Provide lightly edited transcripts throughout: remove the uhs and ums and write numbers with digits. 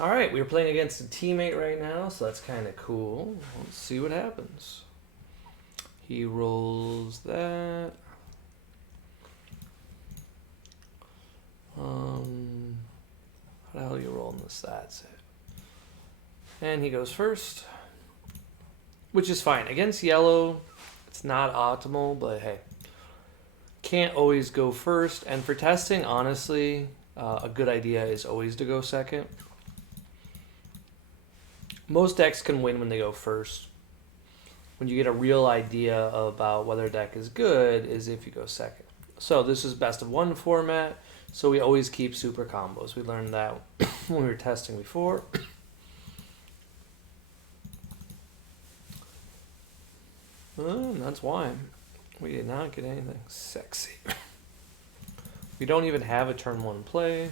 All right, we're playing against a teammate right now, so that's kind of cool. Let's see what happens. He rolls that. How the hell are you rolling this? That's it. And he goes first, which is fine. Against yellow, it's not optimal, but hey. Can't always go first. And for testing, honestly, a good idea is always to go second. Most decks can win when they go first. When you get a real idea about whether a deck is good is if you go second. So this is best of one format, so we always keep super combos. We learned that when we were testing before. And that's why we did not get anything sexy. We don't even have a turn one play.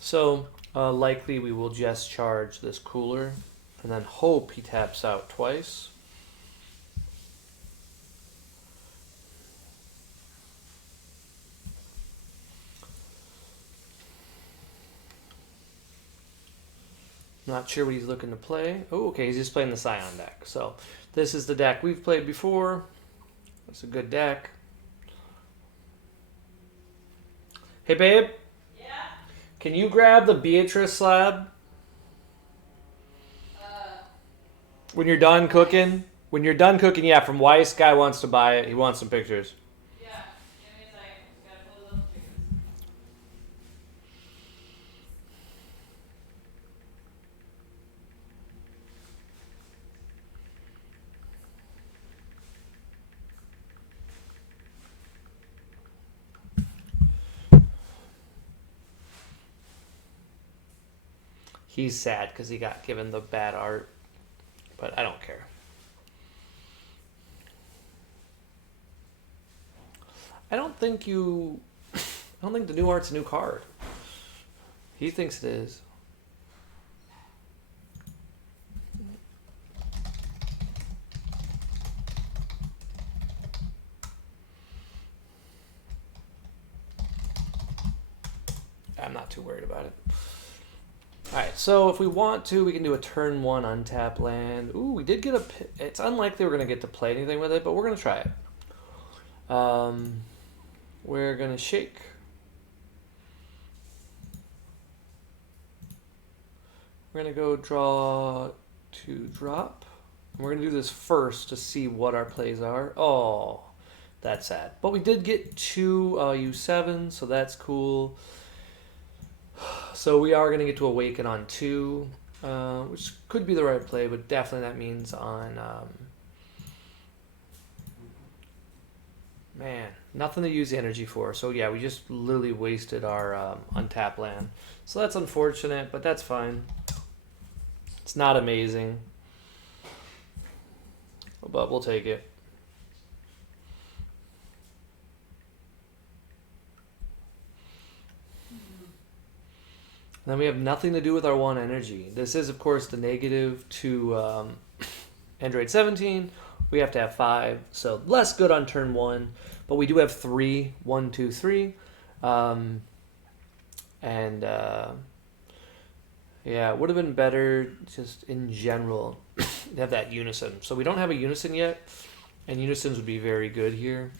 So likely we will just charge this cooler and then hope he taps out twice. Not sure what he's looking to play. Oh, okay, he's just playing the Scion deck. So this is the deck we've played before. It's a good deck. Hey, babe. Yeah? Can you grab the Beatrice slab? When you're done cooking? When you're done cooking, yeah, from Weiss. Guy wants to buy it. He wants some pictures. Yeah. Give me a second. Just gotta pull those chickens. He's sad because he got given the bad art, but I don't care. I don't think the new art's a new card. He thinks it is. I'm not too worried about it. Alright, so if we want to, we can do a turn one untap land. Ooh, we did get a... It's unlikely we're going to get to play anything with it, but we're going to try it. We're going to shake. We're going to go draw to drop. And we're going to do this first to see what our plays are. Oh, that's sad. But we did get two U7, so that's cool. So we are going to get to Awaken on 2, which could be the right play, but definitely that means on... man, nothing to use the energy for. So yeah, we just literally wasted our untap land. So that's unfortunate, but that's fine. It's not amazing, but we'll take it. Then we have nothing to do with our one energy. This is, of course, the negative to Android 17. We have to have 5, so less good on turn 1. But we do have 3, 1, 2, 3. Yeah, it would have been better just in general to have that unison. So we don't have a unison yet, and unisons would be very good here.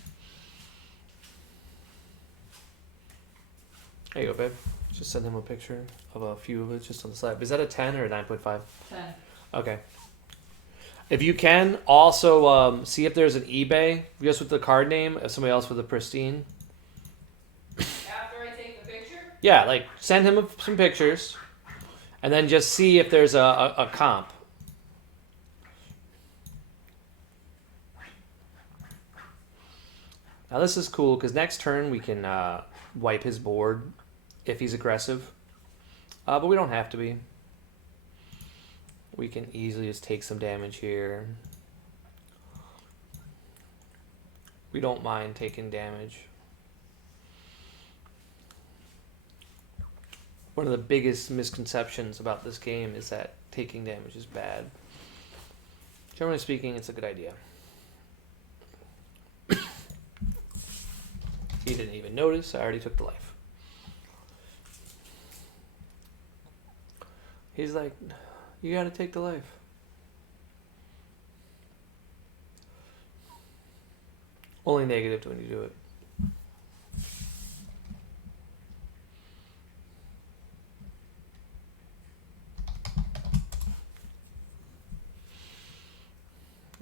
There you go, babe. Just send him a picture of a few of it just on the slide. Is that a 10 or a 9.5? 10. Okay. If you can, also see if there's an eBay just with the card name of somebody else with a pristine. After I take the picture? Yeah, like send him some pictures, and then just see if there's a comp. Now this is cool because next turn we can wipe his board if he's aggressive, but we don't have to be. We can easily just take some damage here. We don't mind taking damage. One of the biggest misconceptions about this game is that taking damage is bad. Generally speaking, it's a good idea. He didn't even notice. I already took the life. He's like, you gotta take the life. Only negative when you do it.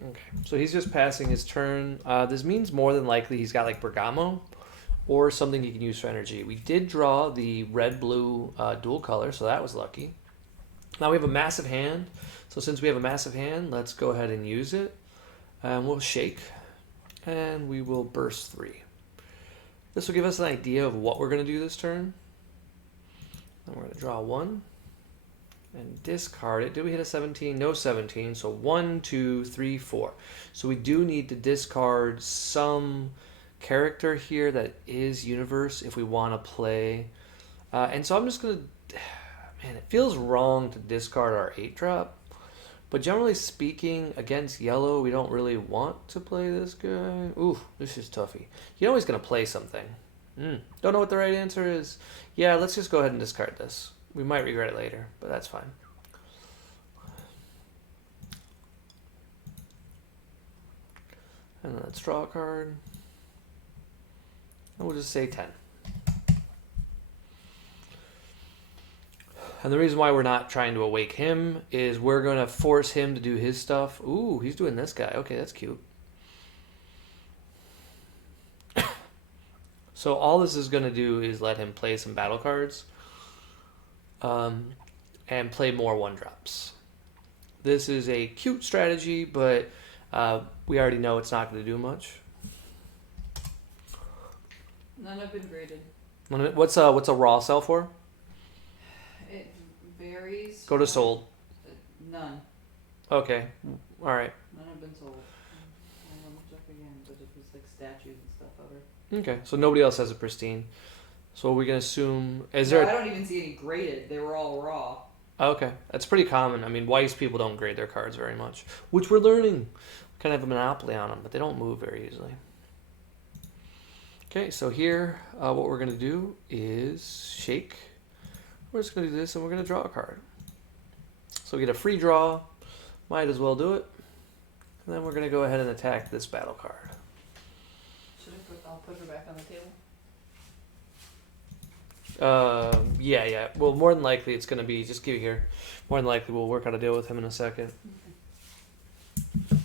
Okay, so he's just passing his turn. This means more than likely he's got like Bergamo or something you can use for energy. We did draw the red-blue dual color, so that was lucky. Now we have a massive hand. So since we have a massive hand, let's go ahead and use it. And we'll shake, and we will burst 3. This will give us an idea of what we're going to do this turn. And we're going to draw 1 and discard it. Did we hit a 17? No 17. So 1, 2, 3, 4. So we do need to discard some character here that is universe if we want to play. And so I'm just going to... Man, it feels wrong to discard our 8-drop. But generally speaking, against yellow, we don't really want to play this guy. Ooh, this is toughy. You know he's going to play something. Don't know what the right answer is. Yeah, let's just go ahead and discard this. We might regret it later, but that's fine. And then let's draw a card. And we'll just say 10. And the reason why we're not trying to awake him is we're going to force him to do his stuff. Ooh, he's doing this guy. Okay, that's cute. So all this is going to do is let him play some battle cards and play more 1-drops. This is a cute strategy, but we already know it's not going to do much. None have been graded. What's a raw sell for? It varies. Go to sold. None. Okay. All right. None have been sold. Let me check again, but it was like statues and stuff over. Okay. So nobody else has a pristine. So we're gonna assume I don't even see any graded. They were all raw. Okay, that's pretty common. I mean, Weiss people don't grade their cards very much, which we're learning. We kind of have a monopoly on them, but they don't move very easily. Okay, so here, what we're gonna do is shake. We're just gonna do this, and we're gonna draw a card. So we get a free draw. Might as well do it. And then we're gonna go ahead and attack this battle card. I'll put her back on the table. Yeah. Well, more than likely it's gonna be, just give it here. More than likely we'll work out a deal with him in a second. Okay.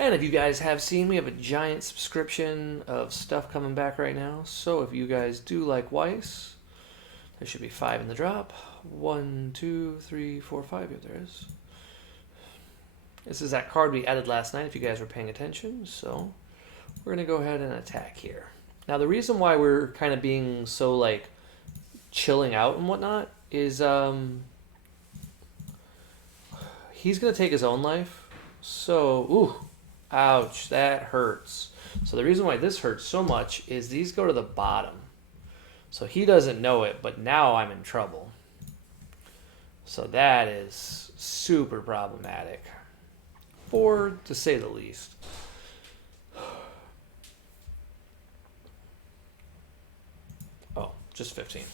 And if you guys have seen, we have a giant subscription of stuff coming back right now. So if you guys do like Weiss, there should be 5 in the drop. 1, 2, 3, 4, 5. If there is. This is that card we added last night if you guys were paying attention. So we're going to go ahead and attack here. Now the reason why we're kind of being so like chilling out and whatnot is he's going to take his own life. So, ooh, ouch, that hurts. So the reason why this hurts so much is these go to the bottom. So he doesn't know it, but now I'm in trouble. So that is super problematic, for to say the least. Oh, just 15.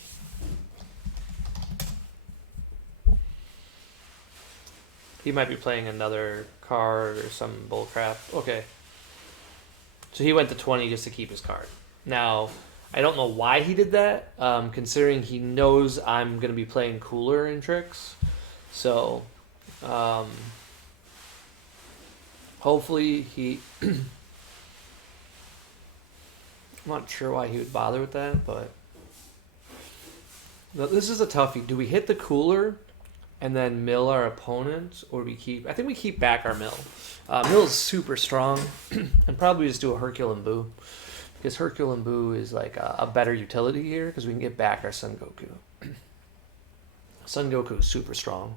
He might be playing another card or some bullcrap. Okay. So he went to 20 just to keep his card. Now, I don't know why he did that, considering he knows I'm going to be playing cooler in tricks. So, hopefully he... I'm not sure why he would bother with that, but... This is a toughie. Do we hit the cooler and then mill our opponent, or we keep... I think we keep back our mill. Mill is super strong, and probably just do a Hercule and Boo. Because Hercule and Boo is like a better utility here, because we can get back our Son Goku. Son Goku is super strong.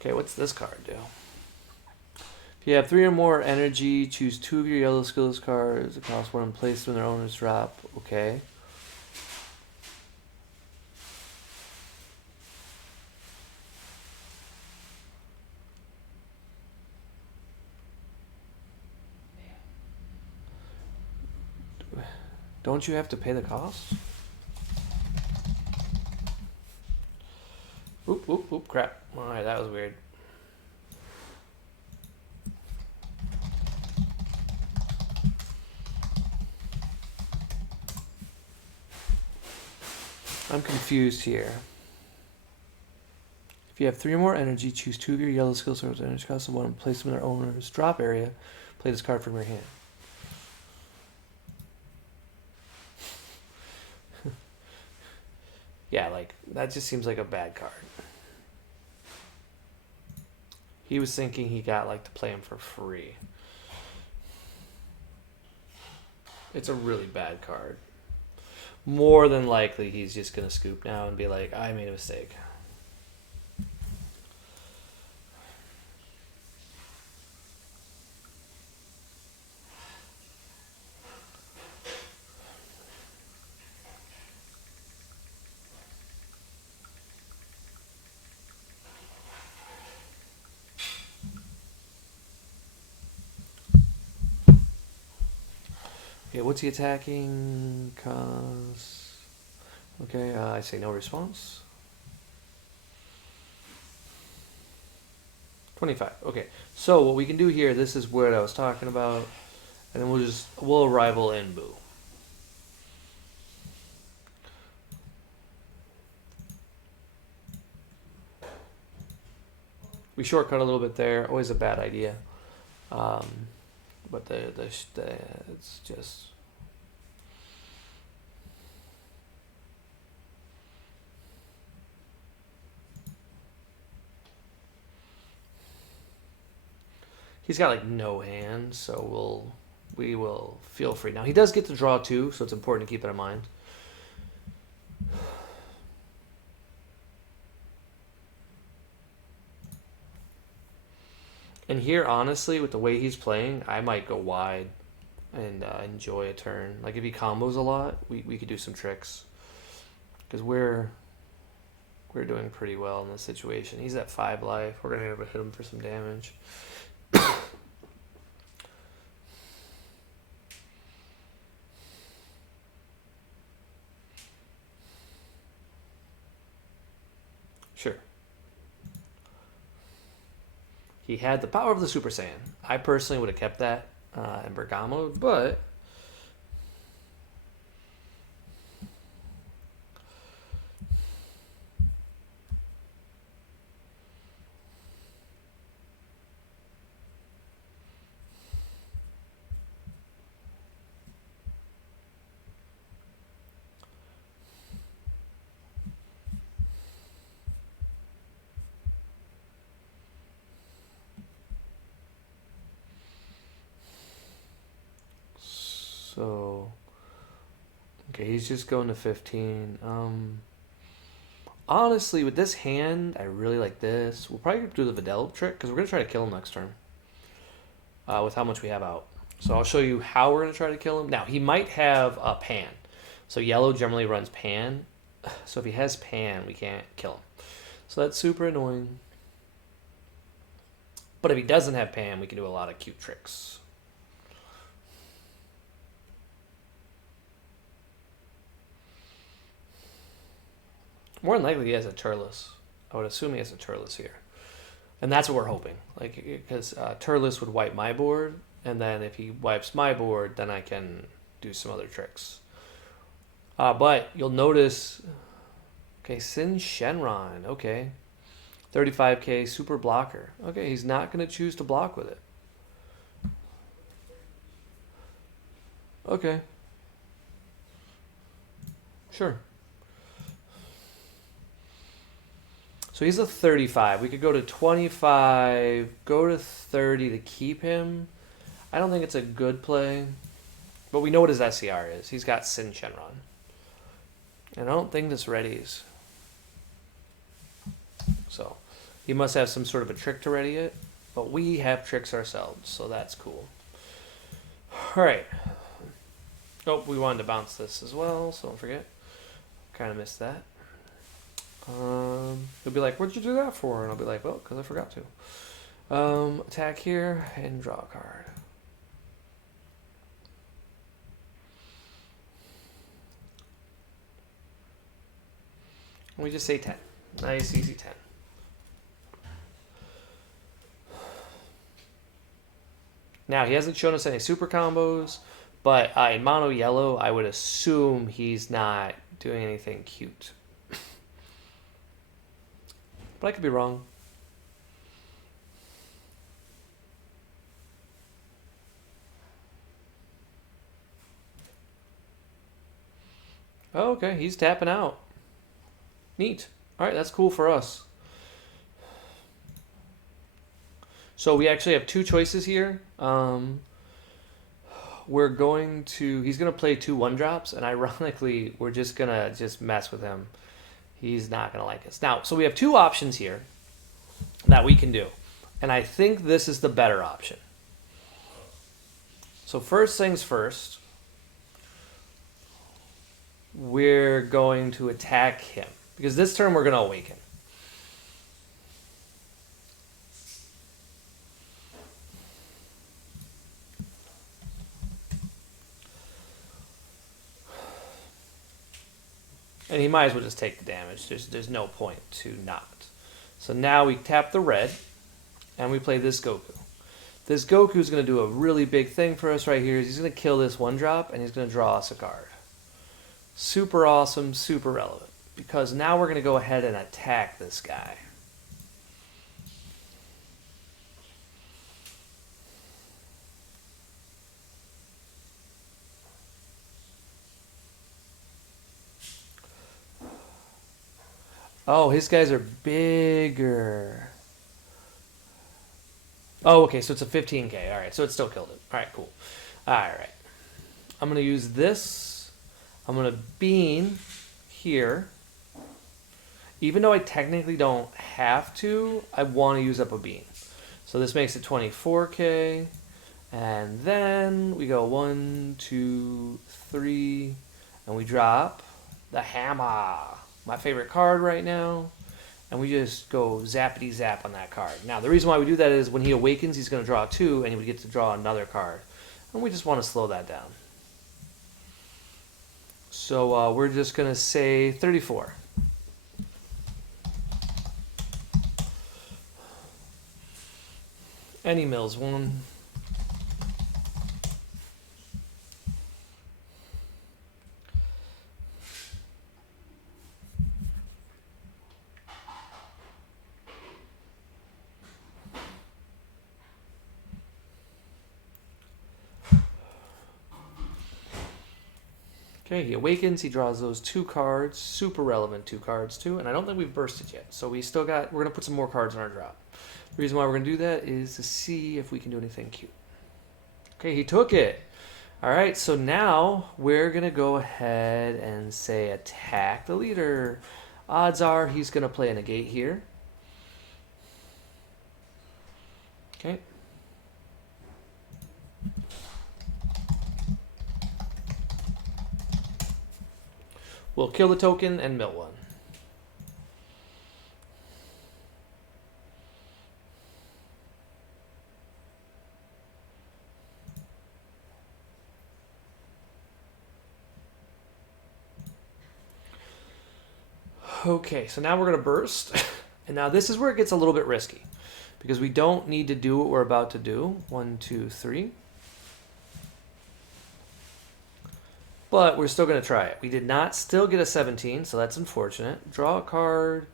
Okay, what's this card do? If you have 3 or more energy, choose 2 of your yellow skills cards. It costs 1 and place them in their owner's drop. Okay. Don't you have to pay the cost? Oop, oop, oop, crap. Alright, that was weird. I'm confused here. If you have 3 or more energy, choose 2 of your yellow skill swords energy cost of 1 and place them in their owner's drop area. Play this card from your hand. Yeah, like, that just seems like a bad card. He was thinking he got, like, to play him for free. It's a really bad card. More than likely, he's just going to scoop now and be like, I made a mistake. Okay, what's he attacking? Cause... Okay, I say no response. 25. Okay, so what we can do here, this is what I was talking about, and then we'll rival in Boo. We shortcut a little bit there, always a bad idea. But it's just... He's got like no hand, so we will feel free. Now he does get to draw 2, so it's important to keep it in mind. And here, honestly, with the way he's playing, I might go wide and enjoy a turn. Like if he combos a lot, we could do some tricks because we're doing pretty well in this situation. He's at 5 life. We're gonna be able to hit him for some damage. Sure. He had the power of the Super Saiyan. I personally would have kept that in Bergamo, but so okay, he's just going to 15. Honestly, with this hand, I really like this. We'll probably do the Videl trick because we're gonna try to kill him next turn. With how much we have out, so I'll show you how we're gonna try to kill him. Now he might have a Pan, so yellow generally runs Pan. So if he has Pan, we can't kill him. So that's super annoying. But if he doesn't have Pan, we can do a lot of cute tricks. More than likely he has a Turles. I would assume he has a Turles here. And that's what we're hoping. Like, because Turles would wipe my board, and then if he wipes my board, then I can do some other tricks. But you'll notice... Okay, Sin Shenron. Okay. 35k super blocker. Okay, he's not going to choose to block with it. Okay. Sure. So he's a 35. We could go to 25, go to 30 to keep him. I don't think it's a good play. But we know what his SCR is. He's got Sin Shenron. And I don't think this readies. So he must have some sort of a trick to ready it. But we have tricks ourselves, so that's cool. Alright. Oh, we wanted to bounce this as well, so don't forget. Kind of missed that. He'll be like, what'd you do that for? And I'll be like, well, because I forgot to. Attack here and draw a card. And we just say 10. Nice, easy 10. Now, he hasn't shown us any super combos, but in mono yellow, I would assume he's not doing anything cute. But I could be wrong. Oh, okay, he's tapping out. Neat. All right, that's cool for us. So we actually have two choices here. We're going to, he's going to play 2 1-drops, and ironically, we're just going to just mess with him. He's not going to like us. Now, so we have 2 options here that we can do. And I think this is the better option. So first things first, we're going to attack him. Because this turn we're going to awaken. And he might as well just take the damage. There's no point to not. So now we tap the red, and we play this Goku. This Goku is going to do a really big thing for us right here. He's going to kill this 1-drop, and he's going to draw us a card. Super awesome, super relevant. Because now we're going to go ahead and attack this guy. Oh, his guys are bigger. Oh, okay, so it's a 15k. All right, so it still killed it. All right, cool. All right. I'm going to use this. I'm going to bean here. Even though I technically don't have to, I want to use up a bean. So this makes it 24k. And then we go 1, 2, 3, and we drop the hammer. My favorite card right now. And we just go zappity zap on that card. Now, the reason why we do that is when he awakens, he's going to draw 2, and he would get to draw another card. And we just want to slow that down. So we're just going to say 34. And he mills 1. Okay, he awakens, he draws those 2 cards, super relevant 2 cards too, and I don't think we've bursted yet, so we still got, we're going to put some more cards in our drop. The reason why we're going to do that is to see if we can do anything cute. Okay, he took it. All right, so now we're going to go ahead and say attack the leader. Odds are he's going to play a negate here. Okay. We'll kill the token and mill 1. Okay, so now we're going to burst. And now this is where it gets a little bit risky. Because we don't need to do what we're about to do. 1, 2, 3. But we're still going to try it. We did not still get a 17, so that's unfortunate. Draw a card,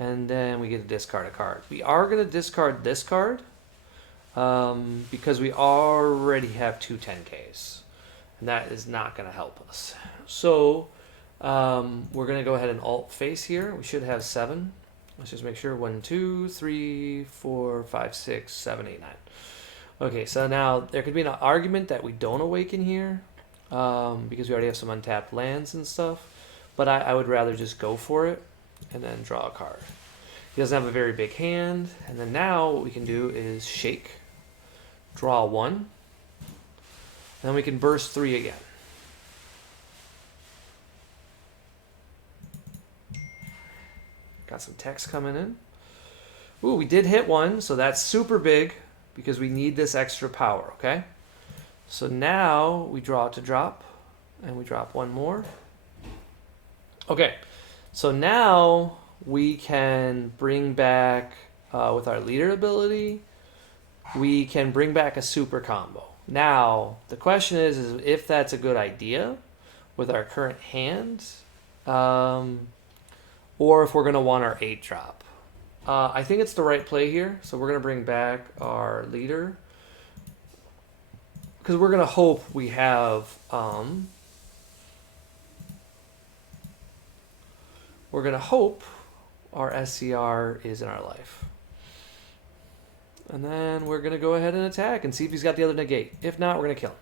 and then we get to discard a card. We are going to discard this card because we already have 2 10Ks. And that is not going to help us. So we're going to go ahead and alt face here. We should have 7. Let's just make sure. 1, 2, 3, 4, 5, 6, 7, 8, 9. Okay, so now there could be an argument that we don't awaken here. Because we already have some untapped lands and stuff. But I would rather just go for it and then draw a card. He doesn't have a very big hand. And then now what we can do is shake, draw 1, and then we can burst 3 again. Got some text coming in. Ooh, we did hit 1, so that's super big because we need this extra power, okay? So now we draw to drop, and we drop 1 more. Okay, so now we can bring back, with our leader ability, we can bring back a super combo. Now, the question is if that's a good idea with our current hand, or if we're going to want our 8 drop. I think it's the right play here, so we're going to bring back our leader. Because we're going to hope we have... we're going to hope our SCR is in our life. And then we're going to go ahead and attack and see if he's got the other negate. If not, we're going to kill him.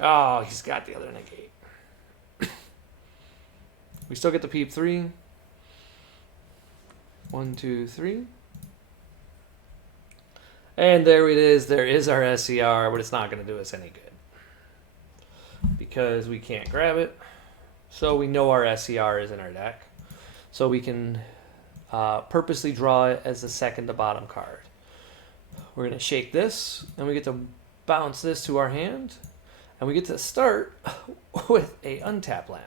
Oh, he's got the other negate. We still get the peep 3. 1, 2, 3. And there it is. There is our SCR, but it's not going to do us any good. Because we can't grab it. So we know our SCR is in our deck. So we can purposely draw it as the second to bottom card. We're going to shake this, and we get to bounce this to our hand. And we get to start with a untap land,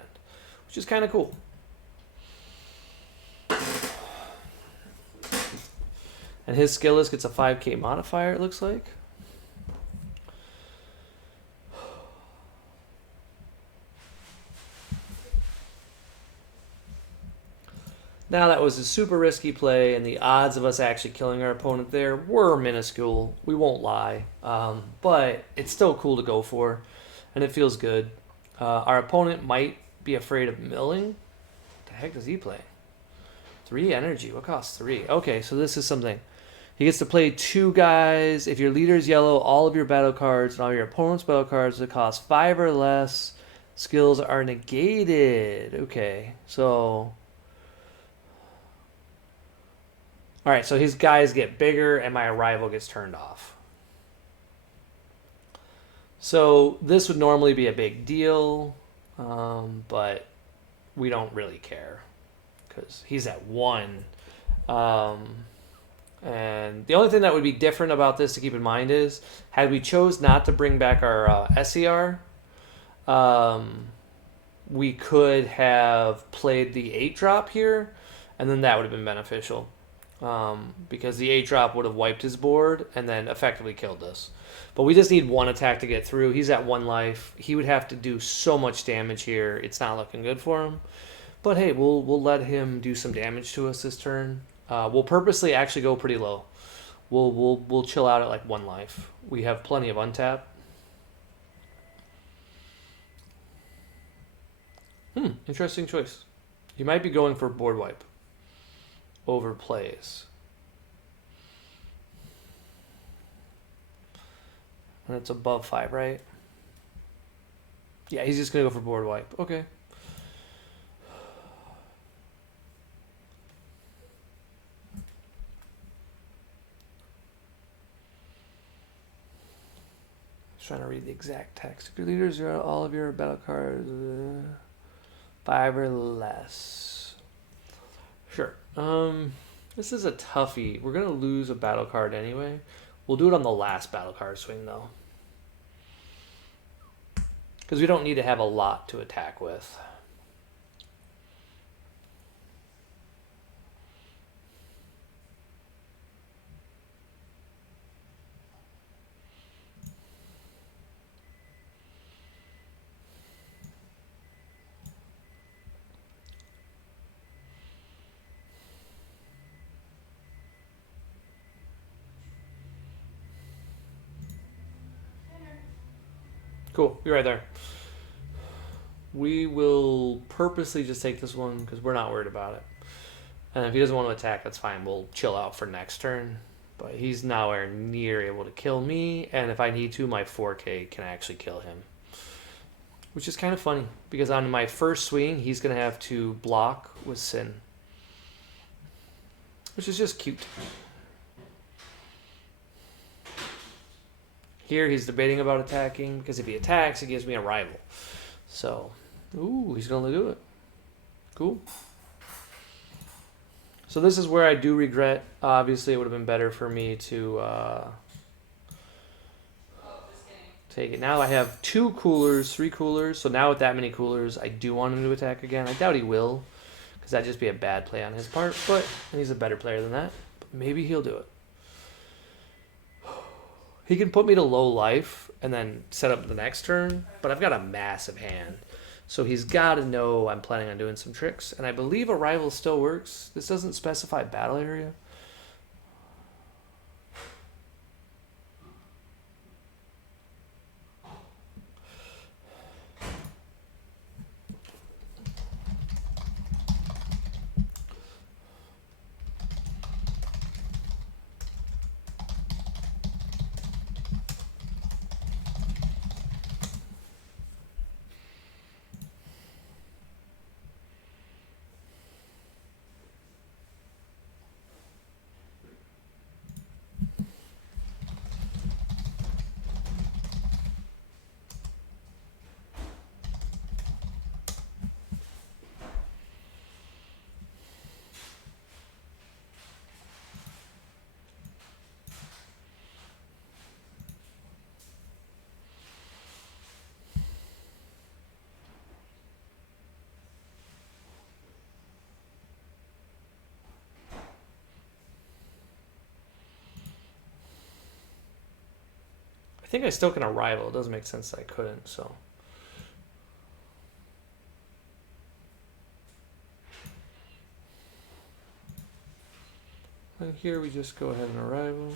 which is kind of cool. And his skill list gets a 5k modifier, it looks like. Now that was a super risky play, and the odds of us actually killing our opponent there were minuscule. We won't lie. But it's still cool to go for, and it feels good. Our opponent might be afraid of milling. What the heck does he play? 3 energy. What costs 3? Okay, so this is something. He gets to play 2 guys. If your leader is yellow, all of your battle cards and all your opponent's battle cards that cost 5 or less skills are negated. Okay, so... Alright, so his guys get bigger and my arrival gets turned off. So this would normally be a big deal, but we don't really care because he's at 1. And the only thing that would be different about this to keep in mind is, had we chose not to bring back our SCR, we could have played the 8 drop here, and then that would have been beneficial. Because the 8 drop would have wiped his board and then effectively killed us. But we just need 1 attack to get through. He's at 1 life. He would have to do so much damage here. It's not looking good for him. But hey, we'll let him do some damage to us this turn. We'll purposely actually go pretty low. We'll chill out at like 1 life. We have plenty of untap. Interesting choice. You might be going for board wipe over plays. And it's above 5, right? Yeah, he's just gonna go for board wipe. Okay. Just trying to read the exact text. If your leaders are all of your battle cards 5 or less. Sure. This is a toughie. We're gonna lose a battle card anyway. We'll do it on the last battle card swing though, because we don't need to have a lot to attack with. Cool, you're right there. We will purposely just take this one because we're not worried about it. And if he doesn't want to attack, that's fine. We'll chill out for next turn. But he's nowhere near able to kill me. And if I need to, my 4K can actually kill him. Which is kind of funny. Because on my first swing, he's going to have to block with Sin. Which is just cute. Here he's debating about attacking, because if he attacks, he gives me a rival. So, ooh, he's going to do it. Cool. So this is where I do regret. Obviously, it would have been better for me to Take it. Now I have 2 coolers, 3 coolers. So now with that many coolers, I do want him to attack again. I doubt he will, because that'd just be a bad play on his part. But he's a better player than that. But maybe he'll do it. He can put me to low life and then set up the next turn. But I've got a massive hand. So he's got to know I'm planning on doing some tricks. And I believe Arrival still works. This doesn't specify battle area. I think I still can Arrival. It doesn't make sense that I couldn't, so. And here we just go ahead and Arrival.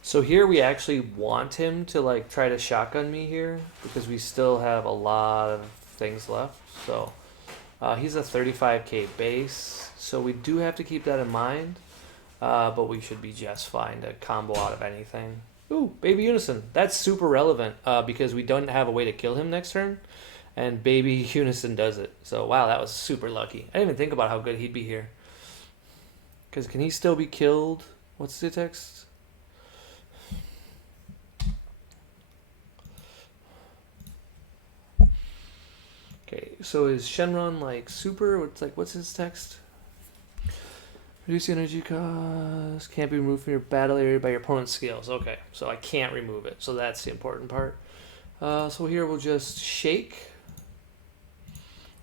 So here we actually want him to like try to shotgun me here because we still have a lot of things left. So he's a 35k base, so we do have to keep that in mind. But we should be just fine to combo out of anything. Ooh, Baby Unison. That's super relevant because we don't have a way to kill him next turn. And Baby Unison does it. So wow, that was super lucky. I didn't even think about how good he'd be here. Because can he still be killed? What's the text? Okay, so is Shenron like super? What's his text? Reduce energy cost. Can't be removed from your battle area by your opponent's skills. Okay, so I can't remove it. So that's the important part. So here we'll just shake.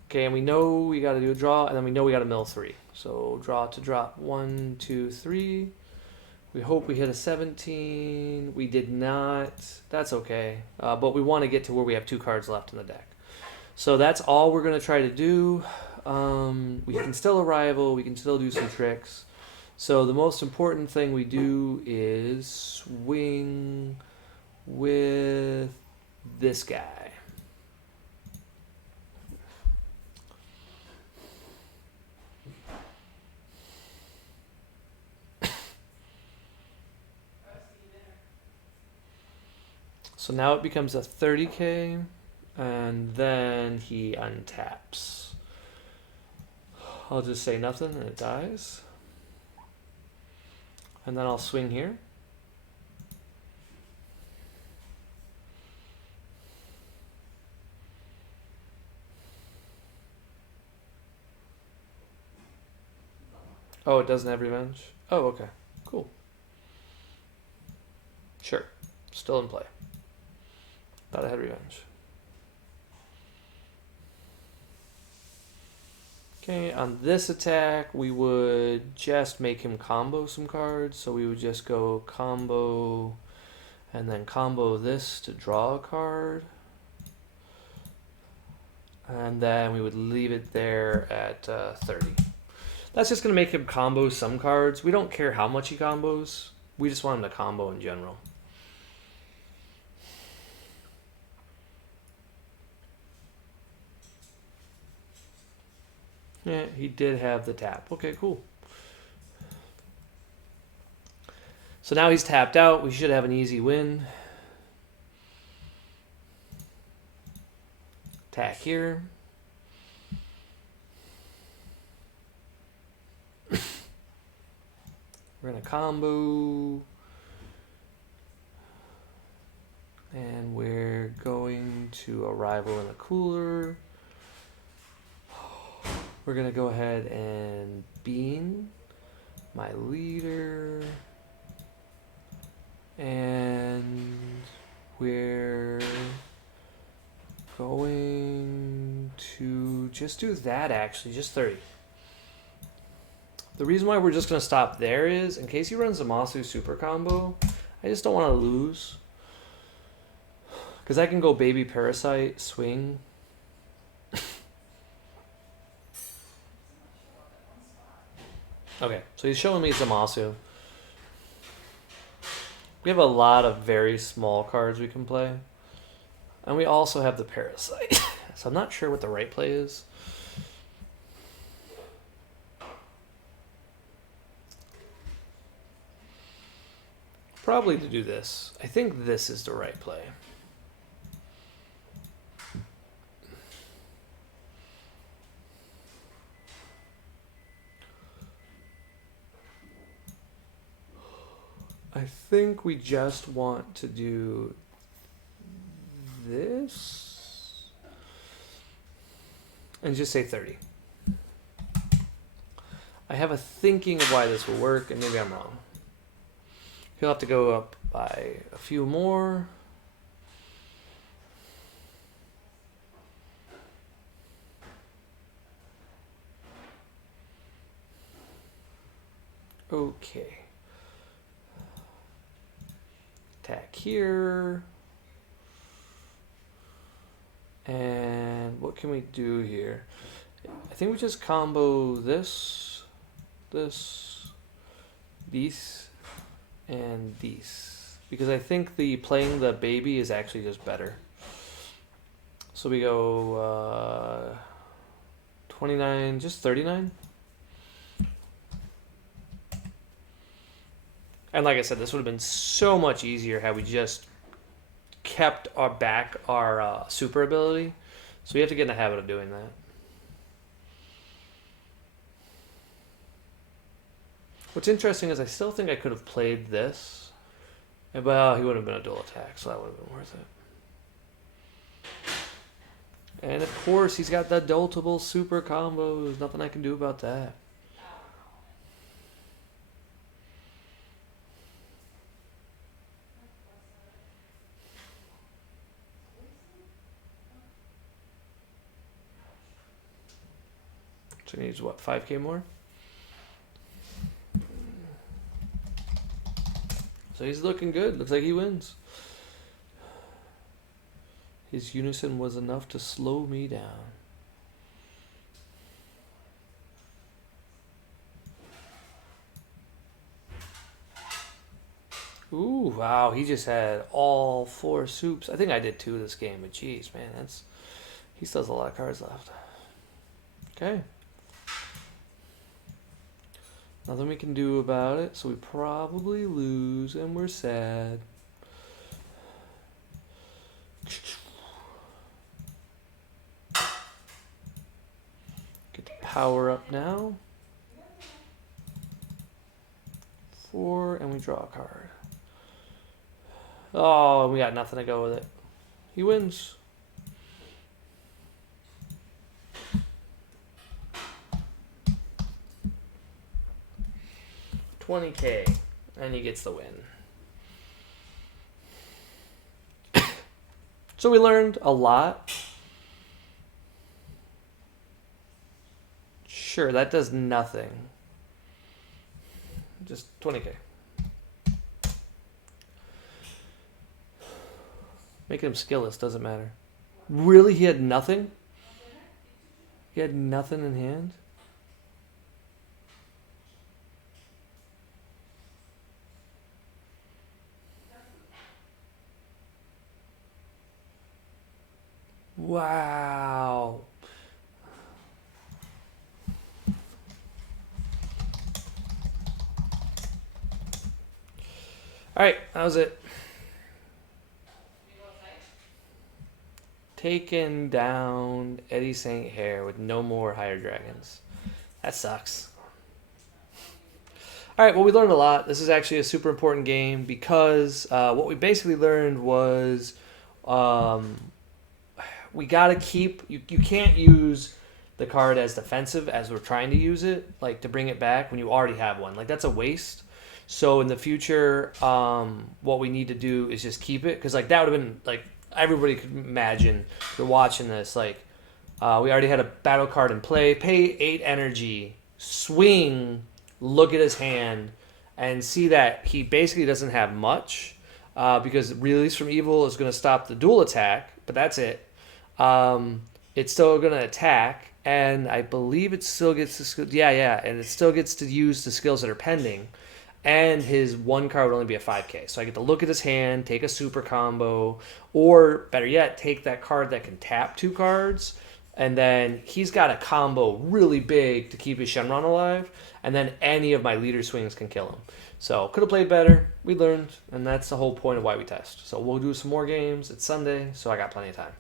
Okay, and we know we got to do a draw, and then we know we got to mill 3. So draw to drop 1, 2, 3. We hope we hit a 17. We did not. That's okay. But we want to get to where we have 2 cards left in the deck. So that's all we're going to try to do. We can still Arrival. We can still do some tricks. So the most important thing we do is swing with this guy. So now it becomes a 30k. And then he untaps. I'll just say nothing and it dies. And then I'll swing here. Oh, it doesn't have revenge? Oh, okay. Cool. Sure. Still in play. Thought I had revenge. Okay, on this attack, we would just make him combo some cards. So we would just go combo and then combo this to draw a card. And then we would leave it there at 30. That's just going to make him combo some cards. We don't care how much he combos. We just want him to combo in general. Yeah, he did have the tap. Okay, cool. So now he's tapped out. We should have an easy win. Attack here. We're gonna combo. And we're going to Arrival in a Cooler. We're gonna go ahead and bean my leader. And we're going to just do that actually, just 30. The reason why we're just gonna stop there is in case he runs the Masu super combo, I just don't want to lose. Because I can go Baby Parasite, swing. Okay, so he's showing me Zamasu. We have a lot of very small cards we can play. And we also have the Parasite. So I'm not sure what the right play is. Probably to do this. I think this is the right play. I think we just want to do this and just say 30. I have a thinking of why this will work, and maybe I'm wrong. He'll have to go up by a few more. Okay. Attack here. And what can we do here? I think we just combo this, these, and these. Because I think the playing the baby is actually just better. So we go 29, just 39. And like I said, this would have been so much easier had we just kept our super ability. So we have to get in the habit of doing that. What's interesting is I still think I could have played this. Well, he would have been a dual attack, so that would have been worth it. And of course, he's got the adultable super combo. There's nothing I can do about that. So he needs what, 5k more? So he's looking good. Looks like he wins. His unison was enough to slow me down. Ooh, wow, he just had all 4 soups. I think I did 2 this game, but geez, man, he still has a lot of cards left. Okay. Nothing we can do about it, so we probably lose, and we're sad. Get the power up now. 4, and we draw a card. Oh, we got nothing to go with it. He wins. $20k, and he gets the win. So we learned a lot. Sure, that does nothing. Just 20k. Making him skillless doesn't matter. Really? He had nothing? He had nothing in hand? Wow. All right, that was it. taken down Eddie St. Hare with no more higher dragons. That sucks. All right, well, we learned a lot. This is actually a super important game because what we basically learned was we got to keep... You can't use the card as defensive as we're trying to use it, like to bring it back when you already have one. Like, that's a waste. So in the future, what we need to do is just keep it. Because, like, that would have been, like, everybody could imagine you're watching this. Like, we already had a battle card in play. Pay 8 energy. Swing. Look at his hand. And see that he basically doesn't have much. Because Release from Evil is going to stop the dual attack. But that's it. It's still going to attack. And I believe it still gets the skill. Yeah. And it still gets to use the skills that are pending. And his one card would only be a 5k. So I get to look at his hand, take a super combo, or better yet, take that card that can tap 2 cards, and then he's got a combo really big to keep his Shenron alive, and then any of my leader swings can kill him. So could have played better. We learned, and that's the whole point of why we test. So we'll do some more games. It's Sunday, so I got plenty of time.